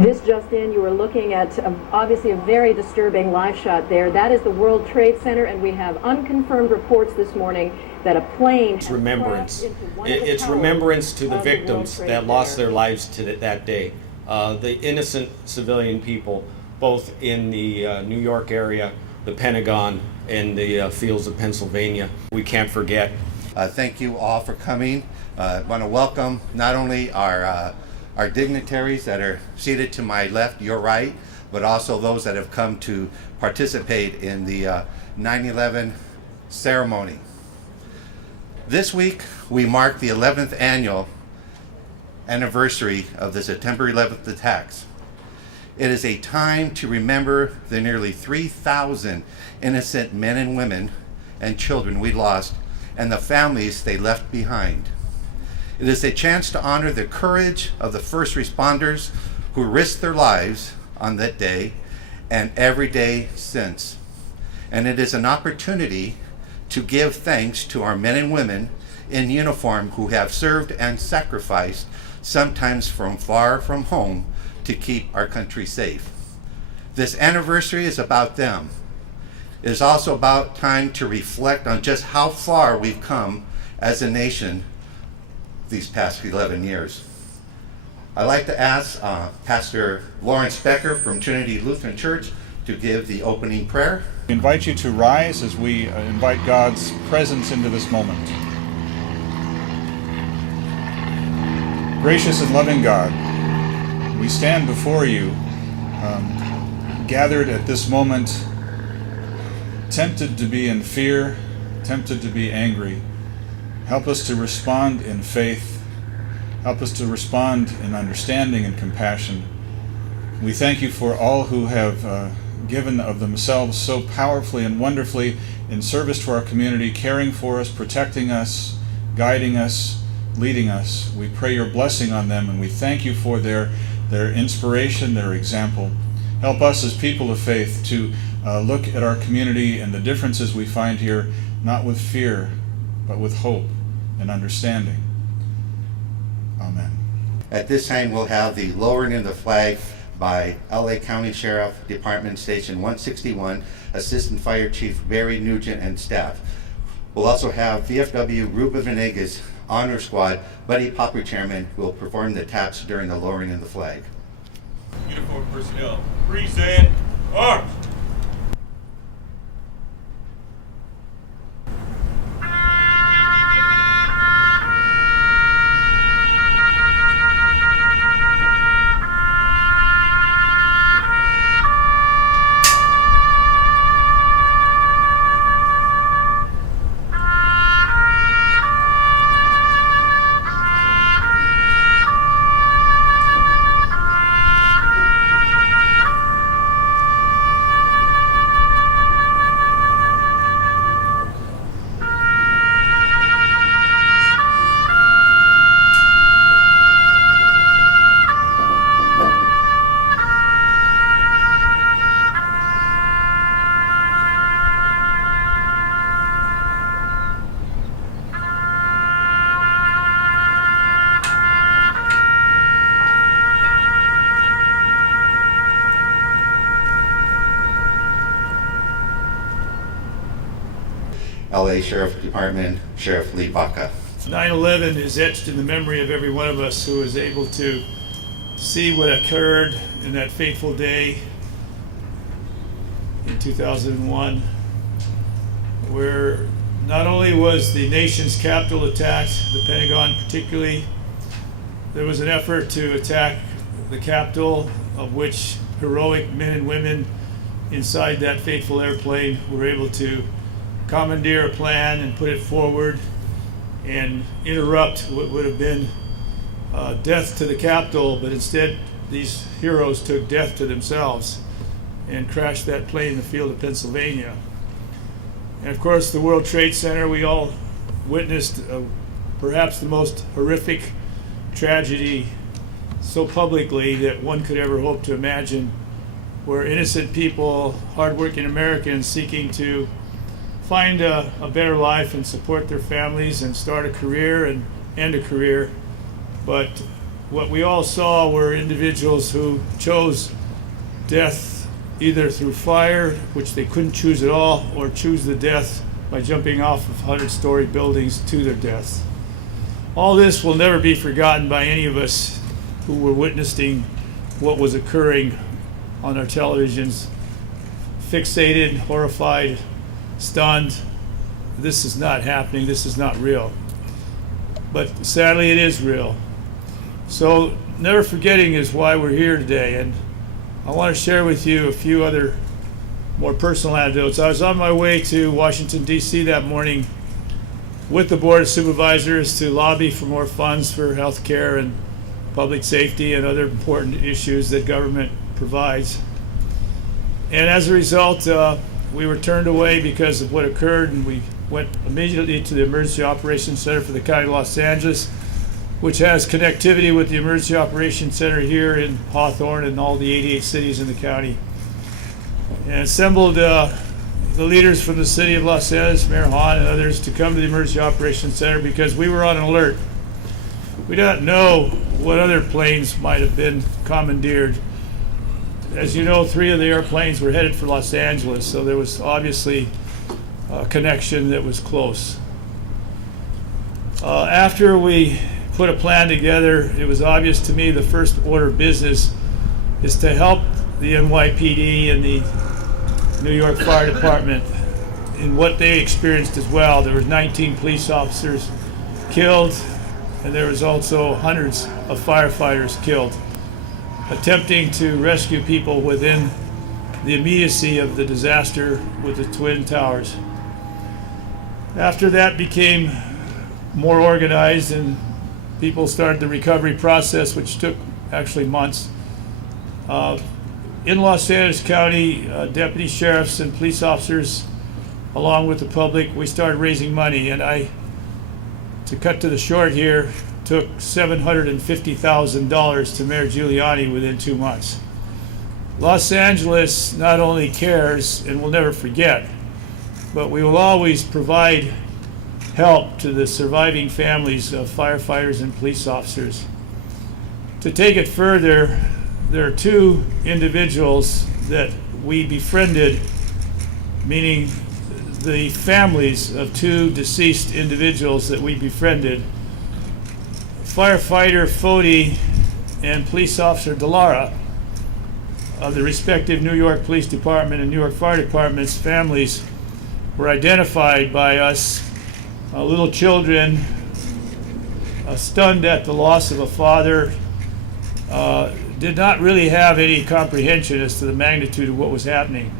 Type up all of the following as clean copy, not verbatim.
This just in, you were looking at obviously a very disturbing live shot there. That is the World Trade Center, and we have unconfirmed reports this morning that a plane It's remembrance. It's remembrance to the victims that lost their lives that day. The innocent civilian people, both in the New York area, the Pentagon, and the fields of Pennsylvania. We can't forget. Thank you all for coming. I want to welcome not only our dignitaries that are seated to my left, your right, but also those that have come to participate in the 9/11 ceremony. This week, we mark the 11th annual anniversary of the September 11th attacks. It is a time to remember the nearly 3,000 innocent men and women and children we lost and the families they left behind. It is a chance to honor the courage of the first responders who risked their lives on that day and every day since. And it is an opportunity to give thanks to our men and women in uniform who have served and sacrificed, sometimes from far from home, to keep our country safe. This anniversary is about them. It is also about time to reflect on just how far we've come as a nation these past 11 years. I'd like to ask Pastor Lawrence Becker from Trinity Lutheran Church to give the opening prayer. We invite you to rise as we invite God's presence into this moment. Gracious and loving God, we stand before you, gathered at this moment, tempted to be in fear, tempted to be angry. Help us to respond in faith. Help us to respond in understanding and compassion. We thank you for all who have given of themselves so powerfully and wonderfully in service to our community, caring for us, protecting us, guiding us, leading us. We pray your blessing on them, and we thank you for their inspiration, their example. Help us as people of faith to look at our community and the differences we find here, not with fear, but with hope and understanding. Amen. At this time, we'll have the lowering of the flag by LA County Sheriff Department Station 161, Assistant Fire Chief Barry Nugent and staff. We'll also have VFW Ruben Venegas Honor Squad, Buddy Popper Chairman, who will perform the taps during the lowering of the flag. Uniform personnel, present arms. LA Sheriff Department, Sheriff Lee Baca. 9/11 is etched in the memory of every one of us who was able to see what occurred in that fateful day in 2001, where not only was the nation's capital attacked, the Pentagon particularly, there was an effort to attack the Capitol, of which heroic men and women inside that fateful airplane were able to commandeer a plan and put it forward and interrupt what would have been death to the Capitol, but instead these heroes took death to themselves and crashed that plane in the field of Pennsylvania. And of course, the World Trade Center, we all witnessed perhaps the most horrific tragedy so publicly that one could ever hope to imagine, where innocent people, hardworking Americans seeking to find a better life and support their families and start a career and end a career, but what we all saw were individuals who chose death either through fire, which they couldn't choose at all, or choose the death by jumping off of 100-story buildings to their deaths. All this will never be forgotten by any of us who were witnessing what was occurring on our televisions, fixated, horrified, stunned. This is not happening, this is not real. But sadly, it is real. So never forgetting is why we're here today, and I want to share with you a few other more personal anecdotes. I was on my way to Washington, D.C. that morning with the Board of Supervisors to lobby for more funds for health care and public safety and other important issues that government provides. And as a result, we were turned away because of what occurred, and we went immediately to the Emergency Operations Center for the County of Los Angeles, which has connectivity with the Emergency Operations Center here in Hawthorne and all the 88 cities in the county. And assembled the leaders from the city of Los Angeles, Mayor Hahn and others, to come to the Emergency Operations Center because we were on alert. We don't know what other planes might have been commandeered. As you know, 3 of the airplanes were headed for Los Angeles, so there was obviously a connection that was close. After we put a plan together, it was obvious to me the first order of business is to help the NYPD and the New York Fire Department in what they experienced as well. There were 19 police officers killed, and there was also hundreds of firefighters killed, attempting to rescue people within the immediacy of the disaster with the Twin Towers. After that became more organized and people started the recovery process, which took actually months. In Los Angeles County, deputy sheriffs and police officers, along with the public, we started raising money, and to cut to the short here, took $750,000 to Mayor Giuliani within 2 months. Los Angeles not only cares and will never forget, but we will always provide help to the surviving families of firefighters and police officers. To take it further, there are 2 individuals that we befriended, meaning the families of 2 deceased individuals that we befriended. Firefighter Foti and police officer Delara of the respective New York Police Department and New York Fire Department's families were identified by us, little children, stunned at the loss of a father, did not really have any comprehension as to the magnitude of what was happening.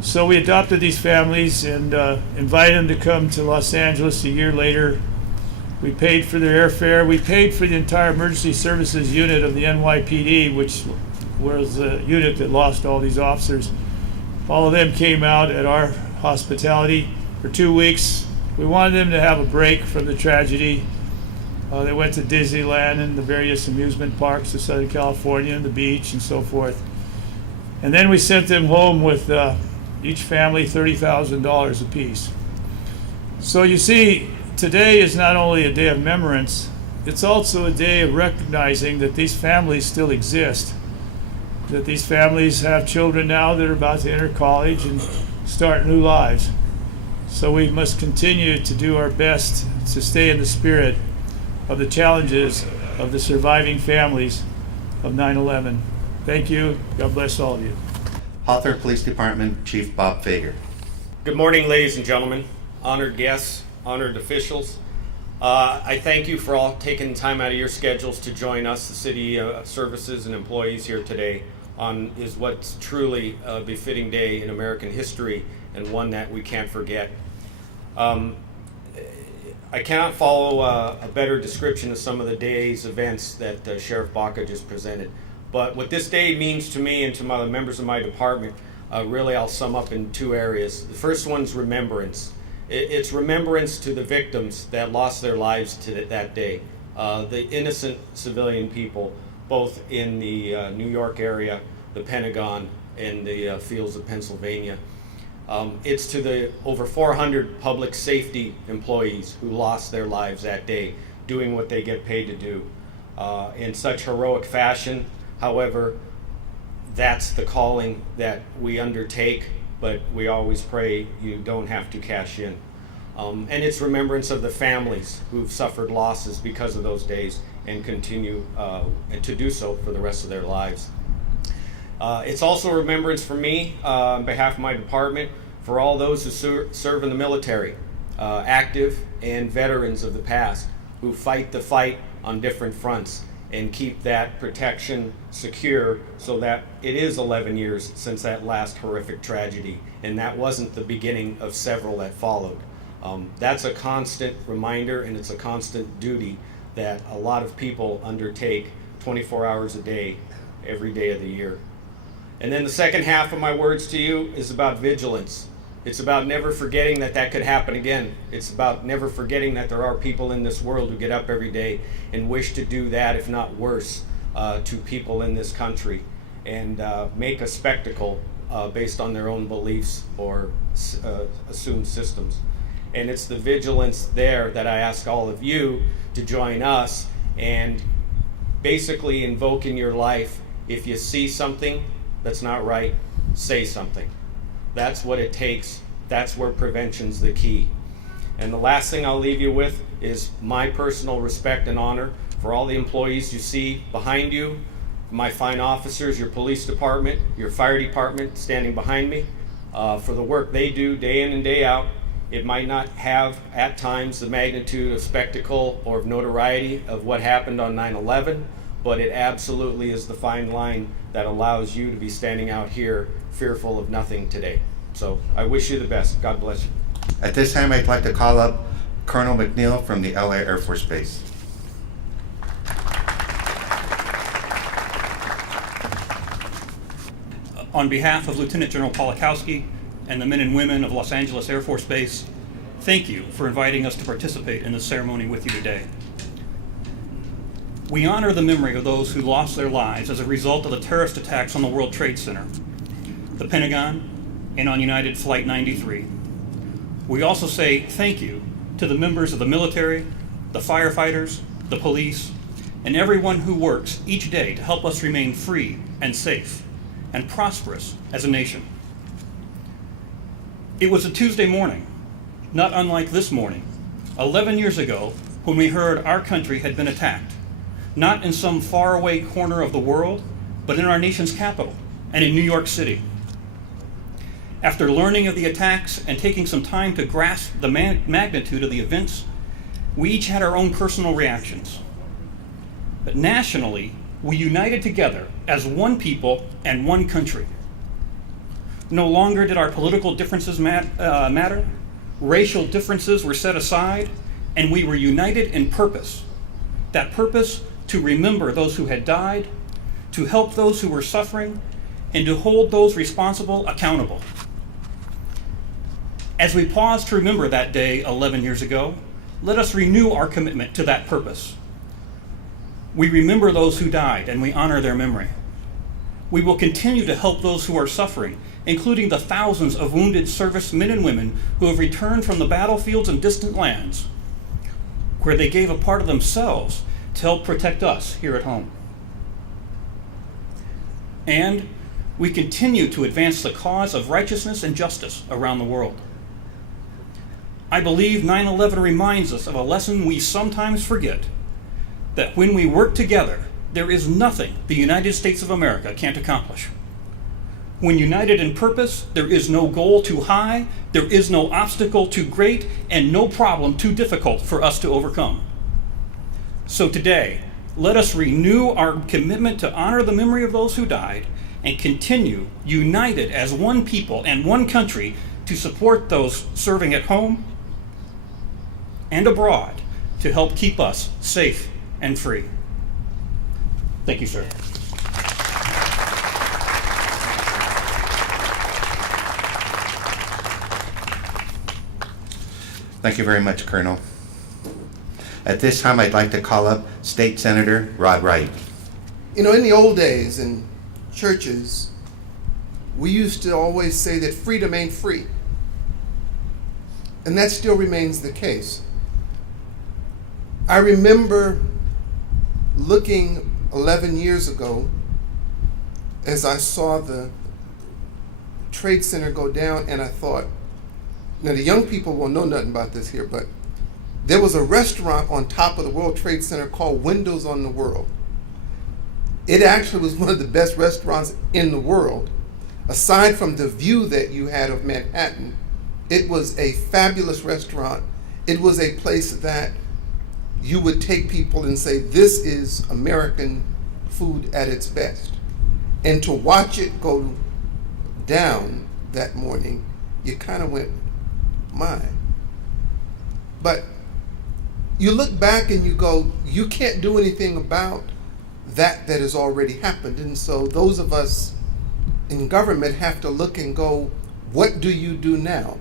So we adopted these families and invited them to come to Los Angeles a year later. We paid for their airfare. We paid for the entire emergency services unit of the NYPD, which was the unit that lost all these officers. All of them came out at our hospitality for 2 weeks. We wanted them to have a break from the tragedy. They went to Disneyland and the various amusement parks of Southern California and the beach and so forth. And then we sent them home with each family $30,000 apiece. So you see, today is not only a day of remembrance, it's also a day of recognizing that these families still exist, that these families have children now that are about to enter college and start new lives. So we must continue to do our best to stay in the spirit of the challenges of the surviving families of 9/11. Thank you. God bless all of you. Hawthorne Police Department Chief Bob Fager. Good morning, ladies and gentlemen, honored guests, honored officials. I thank you for all taking time out of your schedules to join us, the city services and employees here today, on is what's truly a befitting day in American history and one that we can't forget. I cannot follow a better description of some of the day's events that Sheriff Baca just presented. But what this day means to me and to my members of my department, really I'll sum up in 2 areas. The first one's remembrance. It's remembrance to the victims that lost their lives to that day. The innocent civilian people, both in the New York area, the Pentagon, and the fields of Pennsylvania. It's to the over 400 public safety employees who lost their lives that day doing what they get paid to do. in such heroic fashion. However, that's the calling that we undertake, but we always pray you don't have to cash in. And it's remembrance of the families who've suffered losses because of those days and continue to do so for the rest of their lives. It's also a remembrance for me, on behalf of my department, for all those who serve in the military, active and veterans of the past, who fight the fight on different fronts and keep that protection secure, so that it is 11 years since that last horrific tragedy, and that wasn't the beginning of several that followed. That's a constant reminder, and it's a constant duty that a lot of people undertake 24 hours a day, every day of the year. And then the second half of my words to you is about vigilance. It's about never forgetting that that could happen again. It's about never forgetting that there are people in this world who get up every day and wish to do that, if not worse, to people in this country, and make a spectacle based on their own beliefs or assumed systems. And it's the vigilance there that I ask all of you to join us and basically invoke in your life. If you see something that's not right, say something. That's what it takes. That's where prevention's the key. And the last thing I'll leave you with is my personal respect and honor for all the employees you see behind you, my fine officers, your police department, your fire department standing behind me, for the work they do day in and day out. It might not have, at times, the magnitude of spectacle or of notoriety of what happened on 9/11, but it absolutely is the fine line that allows you to be standing out here fearful of nothing today. So I wish you the best. God bless you. At this time, I'd like to call up Colonel McNiel from the LA Air Force Base. On behalf of Lieutenant General Polakowski and the men and women of Los Angeles Air Force Base, thank you for inviting us to participate in this ceremony with you today. We honor the memory of those who lost their lives as a result of the terrorist attacks on the World Trade Center, the Pentagon, and on United Flight 93. We also say thank you to the members of the military, the firefighters, the police, and everyone who works each day to help us remain free and safe and prosperous as a nation. It was a Tuesday morning, not unlike this morning, 11 years ago, when we heard our country had been attacked, not in some faraway corner of the world, but in our nation's capital and in New York City. After learning of the attacks and taking some time to grasp the magnitude of the events, we each had our own personal reactions. But nationally, we united together as one people and one country. No longer did our political differences matter. Racial differences were set aside, and we were united in purpose. That purpose to remember those who had died, to help those who were suffering, and to hold those responsible accountable. As we pause to remember that day 11 years ago, let us renew our commitment to that purpose. We remember those who died, and we honor their memory. We will continue to help those who are suffering, including the thousands of wounded servicemen and women who have returned from the battlefields and distant lands, where they gave a part of themselves to help protect us here at home. And we continue to advance the cause of righteousness and justice around the world. I believe 9/11 reminds us of a lesson we sometimes forget, that when we work together, there is nothing the United States of America can't accomplish. When united in purpose, there is no goal too high, there is no obstacle too great, and no problem too difficult for us to overcome. So today, let us renew our commitment to honor the memory of those who died and continue united as one people and one country to support those serving at home and abroad to help keep us safe and free. Thank you, sir. Thank you very much, Colonel. At this time, I'd like to call up State Senator Rod Wright. You know, in the old days in churches, we used to always say that freedom ain't free. And that still remains the case. I remember looking 11 years ago, as I saw the Trade Center go down, and I thought, now the young people won't know nothing about this here, but there was a restaurant on top of the World Trade Center called Windows on the World. It actually was one of the best restaurants in the world. Aside from the view that you had of Manhattan, it was a fabulous restaurant. It was a place that you would take people and say, this is American food at its best. And to watch it go down that morning, you kind of went, my. But you look back and you go, you can't do anything about that has already happened. And so those of us in government have to look and go, what do you do now?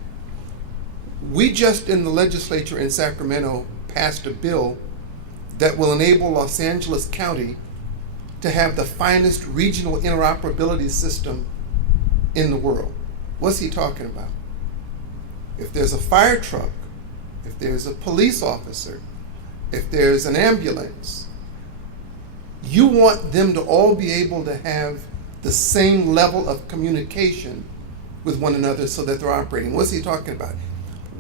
We just in the legislature in Sacramento passed a bill that will enable Los Angeles County to have the finest regional interoperability system in the world. What's he talking about? If there's a fire truck, if there's a police officer, if there's an ambulance, you want them to all be able to have the same level of communication with one another so that they're operating. What's he talking about?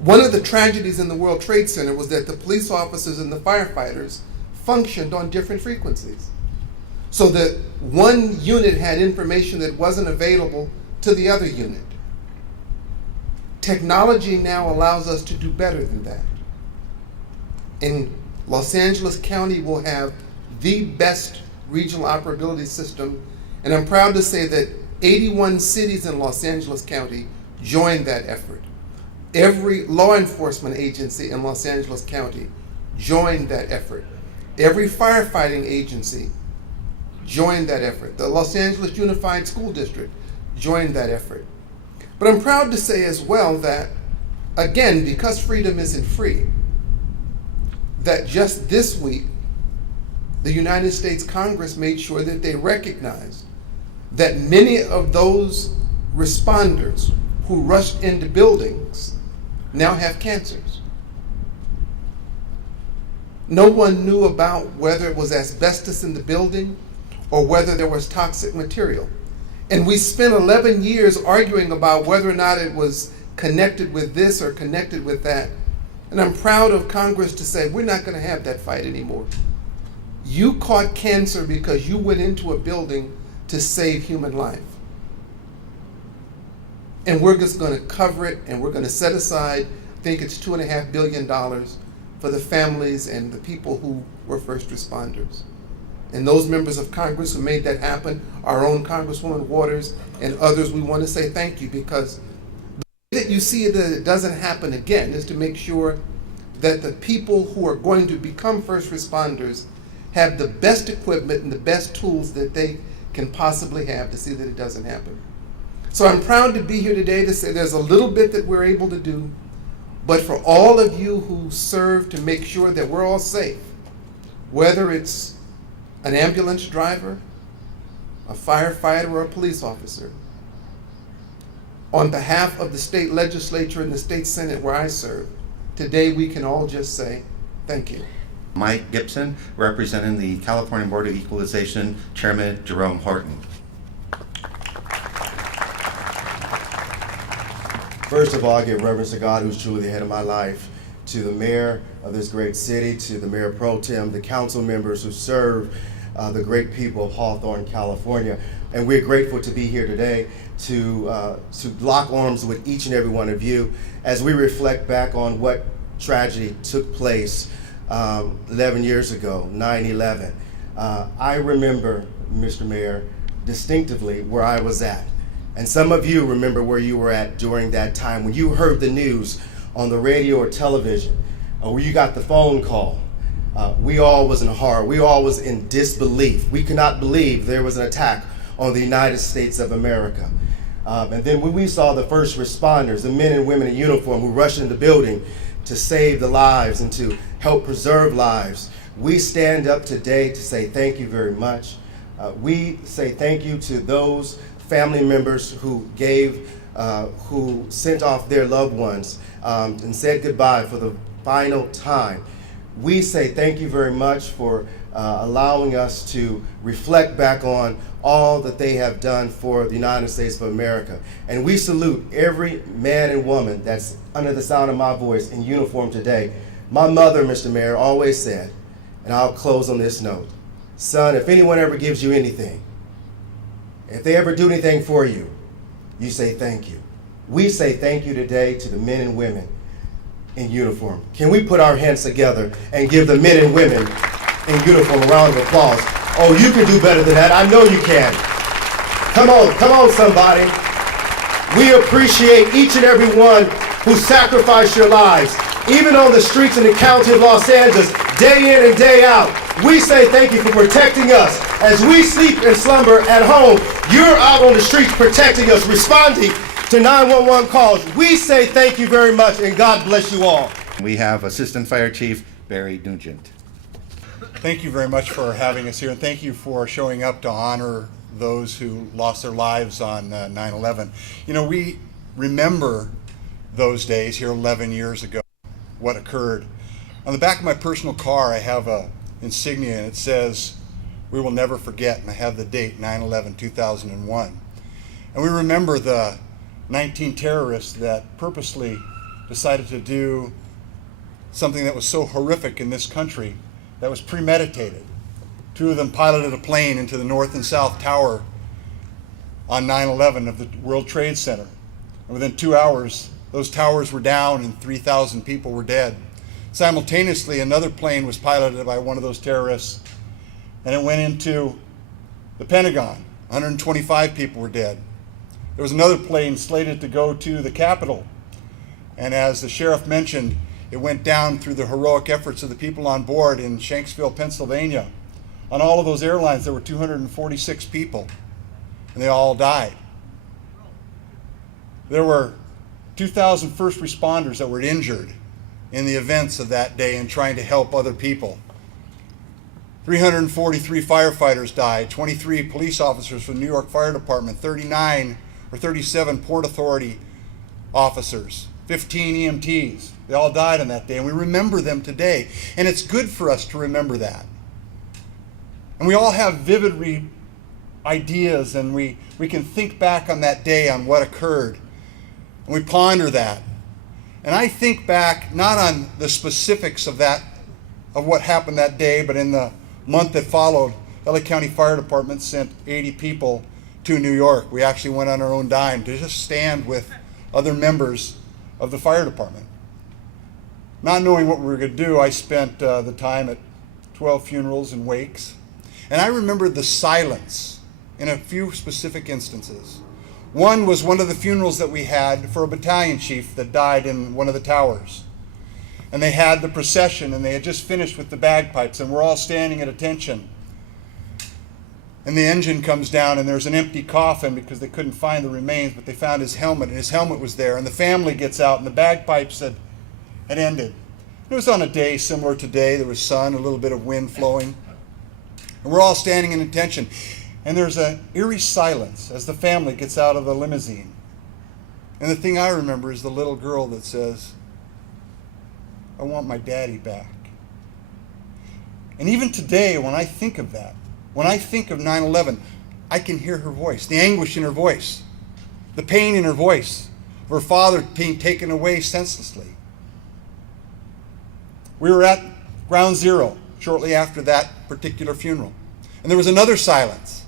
One of the tragedies in the World Trade Center was that the police officers and the firefighters functioned on different frequencies. So that one unit had information that wasn't available to the other unit. Technology now allows us to do better than that. And Los Angeles County will have the best regional operability system, and I'm proud to say that 81 cities in Los Angeles County joined that effort. Every law enforcement agency in Los Angeles County joined that effort. Every firefighting agency joined that effort. The Los Angeles Unified School District joined that effort. But I'm proud to say as well that, again, because freedom isn't free, that just this week, the United States Congress made sure that they recognized that many of those responders who rushed into buildings now have cancers. No one knew about whether it was asbestos in the building or whether there was toxic material. And we spent 11 years arguing about whether or not it was connected with this or connected with that. And I'm proud of Congress to say, we're not going to have that fight anymore. You caught cancer because you went into a building to save human life. And we're just going to cover it, and we're going to set aside, I think it's $2.5 billion for the families and the people who were first responders. And those members of Congress who made that happen, our own Congresswoman Waters and others, we want to say thank you, because the way that you see that it doesn't happen again is to make sure that the people who are going to become first responders have the best equipment and the best tools that they can possibly have to see that it doesn't happen. So I'm proud to be here today to say there's a little bit that we're able to do, but for all of you who serve to make sure that we're all safe, whether it's an ambulance driver, a firefighter, or a police officer, on behalf of the state legislature and the state senate where I serve, today we can all just say thank you. Mike Gipson, representing the California Board of Equalization, Chairman Jerome Horton. First of all, I give reverence to God, who's truly the head of my life, to the mayor of this great city, to the mayor pro tem, the council members who serve the great people of Hawthorne, California. And we're grateful to be here today to lock arms with each and every one of you as we reflect back on what tragedy took place 11 years ago, 9/11. I remember, Mr. Mayor, distinctively where I was at. And some of you remember where you were at during that time when you heard the news on the radio or television, or where you got the phone call. We all was in horror. We all was in disbelief. We could not believe there was an attack on the United States of America. And then when we saw the first responders, the men and women in uniform who rushed into the building to save the lives and to help preserve lives, we stand up today to say thank you very much. We say thank you to those family members who who sent off their loved ones and said goodbye for the final time. We say thank you very much for allowing us to reflect back on all that they have done for the United States of America. And we salute every man and woman that's under the sound of my voice in uniform today. My mother, Mr. Mayor, always said, and I'll close on this note, son, if anyone ever gives you anything, if they ever do anything for you, you say thank you. We say thank you today to the men and women in uniform. Can we put our hands together and give the men and women in uniform a round of applause? Oh, you can do better than that. I know you can. Come on, somebody. We appreciate each and every one who sacrificed your lives, even on the streets in the county of Los Angeles, day in and day out. We say thank you for protecting us. As we sleep and slumber at home, you're out on the streets protecting us, responding to 911 calls. We say thank you very much, and God bless you all. We have Assistant Fire Chief Barry Nugent. Thank you very much for having us here, and thank you for showing up to honor those who lost their lives on 9/11. You know, we remember those days here 11 years ago, what occurred. On the back of my personal car, I have a insignia, and it says, "We will never forget," and I have the date, 9/11/2001. And we remember the 19 terrorists that purposely decided to do something that was so horrific in this country, that was premeditated. 2 of them piloted a plane into the North and South Tower on 9/11 of the World Trade Center. And within 2 hours, those towers were down and 3,000 people were dead. Simultaneously, another plane was piloted by one of those terrorists, and it went into the Pentagon. 125 people were dead. There was another plane slated to go to the Capitol, and as the sheriff mentioned, it went down through the heroic efforts of the people on board in Shanksville, Pennsylvania. On all of those airlines, there were 246 people, and they all died. There were 2,000 first responders that were injured in the events of that day and trying to help other people. 343 firefighters died, 23 police officers from the New York Fire Department, 37 Port Authority officers, 15 EMTs. They all died on that day, and we remember them today. And it's good for us to remember that. And we all have vivid ideas, and we can think back on that day, on what occurred. And we ponder that. And I think back not on the specifics of what happened that day, but in the month that followed, LA County Fire Department sent 80 people to New York. We actually went on our own dime to just stand with other members of the fire department. Not knowing what we were going to do, I spent the time at 12 funerals and wakes. And I remembered the silence in a few specific instances. One was one of the funerals that we had for a battalion chief that died in one of the towers. And they had the procession, and they had just finished with the bagpipes, and we're all standing at attention. And the engine comes down, and there's an empty coffin because they couldn't find the remains, but they found his helmet, and his helmet was there. And the family gets out, and the bagpipes had ended. It was on a day similar to today. There was sun, a little bit of wind flowing. And we're all standing in attention. And there's an eerie silence as the family gets out of the limousine. And the thing I remember is the little girl that says, "I want my daddy back." And even today, when I think of that, when I think of 9/11, I can hear her voice, the anguish in her voice, the pain in her voice, of her father being taken away senselessly. We were at Ground Zero shortly after that particular funeral. And there was another silence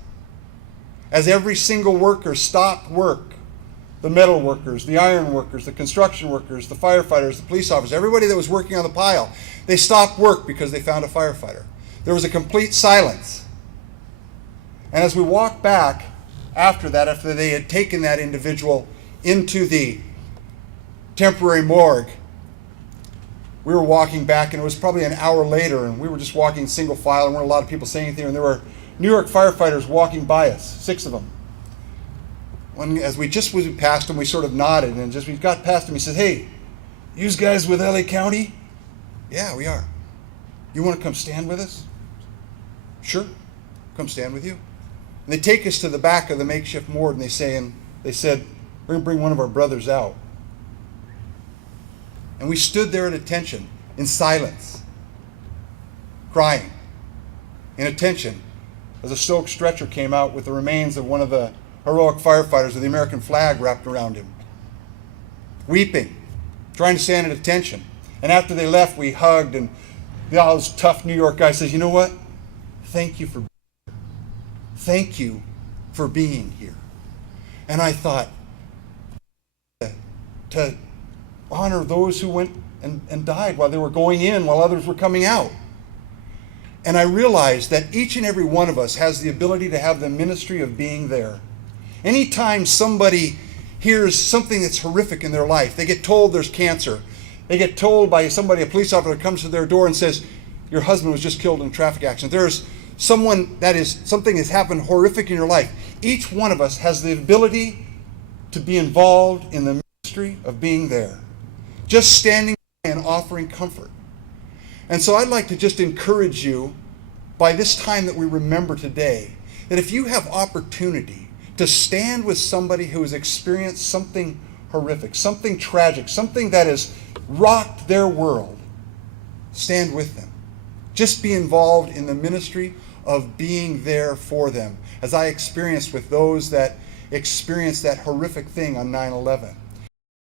as every single worker stopped work. The metal workers, the iron workers, the construction workers, the firefighters, the police officers, everybody that was working on the pile, they stopped work because they found a firefighter. There was a complete silence. And as we walked back after that, after they had taken that individual into the temporary morgue, we were walking back, and it was probably an hour later, and we were just walking single file, and there weren't a lot of people saying anything, and there were New York firefighters walking by us, 6 of them. As we just went past him, we sort of nodded, and just we got past him, he said, "Hey, you guys with LA County?" "Yeah, we are." "You want to come stand with us?" "Sure, come stand with you." And they take us to the back of the makeshift morgue, and they said, "We're going to bring one of our brothers out." And we stood there at attention, in silence, crying. in attention as a Stokes stretcher came out with the remains of one of the heroic firefighters with the American flag wrapped around him. Weeping, trying to stand at attention. And after they left, we hugged, and those tough New York guy says, you know what? Thank you for being here. Thank you for being here. And I thought, to honor those who went and died while they were going in, while others were coming out. And I realized that each and every one of us has the ability to have the ministry of being there. Anytime somebody hears something that's horrific in their life, they get told there's cancer, they get told by somebody, a police officer comes to their door and says, your husband was just killed in a traffic accident. There's something has happened horrific in your life. Each one of us has the ability to be involved in the ministry of being there. Just standing and offering comfort. And so I'd like to just encourage you, by this time that we remember today, that if you have opportunity to stand with somebody who has experienced something horrific, something tragic, something that has rocked their world, stand with them. Just be involved in the ministry of being there for them, as I experienced with those that experienced that horrific thing on 9/11.